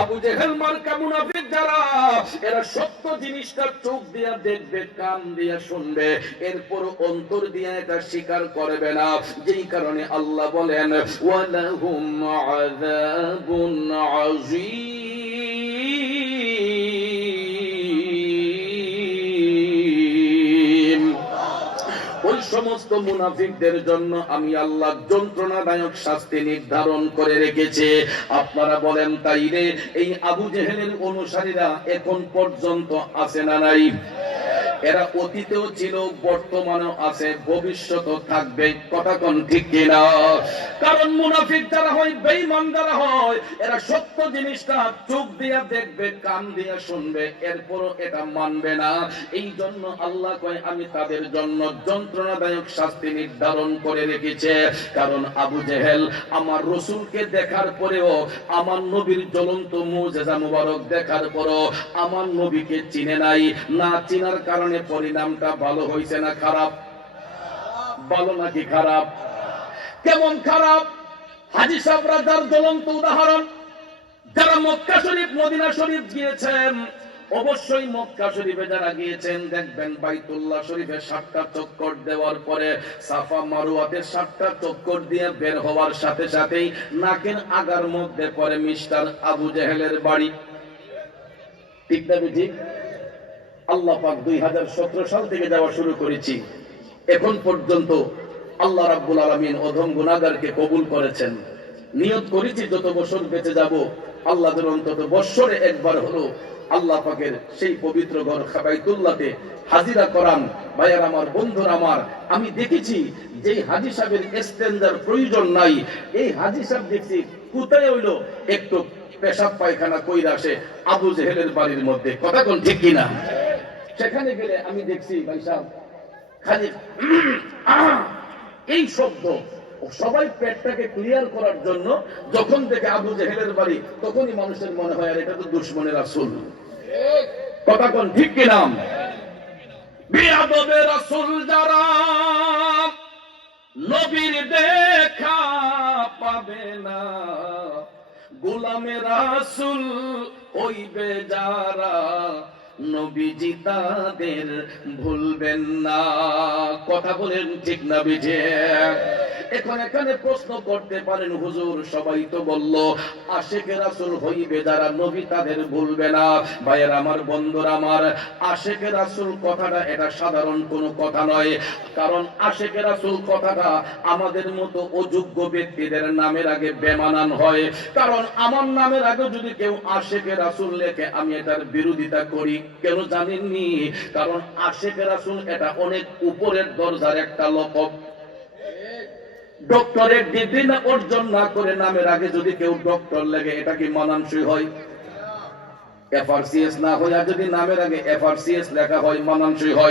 আবু জেহেল মার্কা মুনাফিক যারা, এরা সত্য জিনিসটা চোখ দিয়া দেখবে, কান দিয়া শুনবে, এরপর অন্তর দিয়া এটা স্বীকার করবে না। যেই কারণে আল্লাহ বলেন ওয়ালাহুম আযাবুন আযীম। ওই সমস্ত মুনাফিকদের জন্য আমি আল্লাহ যন্ত্রণাদায়ক শাস্তি নির্ধারণ করে রেখেছে। আপনারা বলেন তাইরে এই আবু জেহেলের অনুসারীরা এখন পর্যন্ত আছে না নাই? এরা অতীতেও ছিল, বর্তমানেও আছে, ভবিষ্যতেও থাকবে। কথা কোন ঠিক কিনা? কারণ মুনাফিক যারা হয়, বেঈমান যারা হয়, এরা সত্য জিনিসটা চোখ দিয়া দেখবে, কান দিয়া শুনবে, এরপরও এটা মানবে না। এই জন্য আল্লাহ কয় আমি তাদের জন্য যন্ত্রণাদায়ক শাস্তি নির্ধারণ করে রেখেছে। কারণ আবু জেহেল আমার রাসূলকে দেখার পরেও, আমার নবীর জ্বলন্ত মুজিজা মুবারক দেখার পরেও আমার নবীকে চিনে নাই। না চিনার কারণে পরিণামটা ভালো হয়েছে না খারাপ? ভালো নাকি খারাপ? কেমন খারাপ? হাজী সাহেবরা যার জ্বলন্ত উদাহরণ, যারা মক্কা শরীফ মদিনা শরীফ গিয়েছেন, অবশ্যই মক্কা শরীফে যারা গিয়েছেন দেখবেন বাইতুল্লাহ শরীফে 7টা চক্কর দেওয়ার পরে সাফা মারওয়াতে 7টা চক্কর দিয়ে বের হওয়ার সাথে সাথেই নাকের আগার মধ্যে পড়ে মিস্টার আবু জেহেলের বাড়ি। ঠিক না ঠিক? আল্লাহ পাক 2017 সাল থেকে যাওয়া শুরু করেছি, এখন পর্যন্ত আল্লাহ রাব্বুল আলামিন অধম গুনাহগারকে কবুল করেছেন। নিয়ত করেছি যত বছর বেঁচে যাব আল্লাহ যেন অন্তত বছরে একবার হলো আল্লাহ পাকের সেই পবিত্র ঘর বাইতুল্লাহতে হাজিরা করান। ভাইয়ার আমার, বন্ধুরা আমার, আমি দেখেছি যে হাজী সাহেবের ইস্তেনজার প্রয়োজন নাই, এই হাজী সাহেব দেখছি কোথায় হইলো একটু পেশাব পায়খানা কইরা আসে আবু জেহেলের বাড়ির মধ্যে। কথা কোন ঠিক কিনা? সেখানে গেলে আমি দেখছি ভাই সাহেব খালি এই শব্দ। সবাই পেটটাকে ক্লিয়ার করার জন্য যখন থেকে আবু জেহেলের বাড়ি, তখনই মানুষের মনে হয় আর এটা তো দুশমনের রাসূল। কথা কোন ঠিক কিনা? বিয়াদবে রাসূল যারা নবীর দেখা পাবে না, গোলামে রাসূল হইবে যারা নবীজি তাদের ভুলবেন না। কথা বলেন ঠিক না বিজে? এখন এখানে প্রশ্ন করতে পারেন হুজুর সবাই তো বলল আশিকে রাসূল হইবে যারা নবী তাদের ভুলবে না। ভাইয়ের আমার, বন্ধুরা আমার, আশিকে রাসূল কথাটা এটা সাধারণ কোনো কথা নয়। কারণ আশিকে রাসূল কথাটা আমাদের মতো অযোগ্য ব্যক্তিদের নামের আগে বেমানান হয়। কারণ আমার নামের আগে যদি কেউ আশিকে রাসূল লেখে আমি এটার বিরোধিতা করি। কেন জানেননি? কারণ আশিকে রাসূল এটা অনেক উপরের দরজার একটা লকব। ডক্টরেট ডিগ্রি না অর্জন না করে নামের আগে যদি কেউ ডক্টর লেগে, এটা কি মানানসই হয়? এফআরসিএস না হইয়া যদি নামের আগে এফআরসিএস লেখা হয়, মানানসই হয়?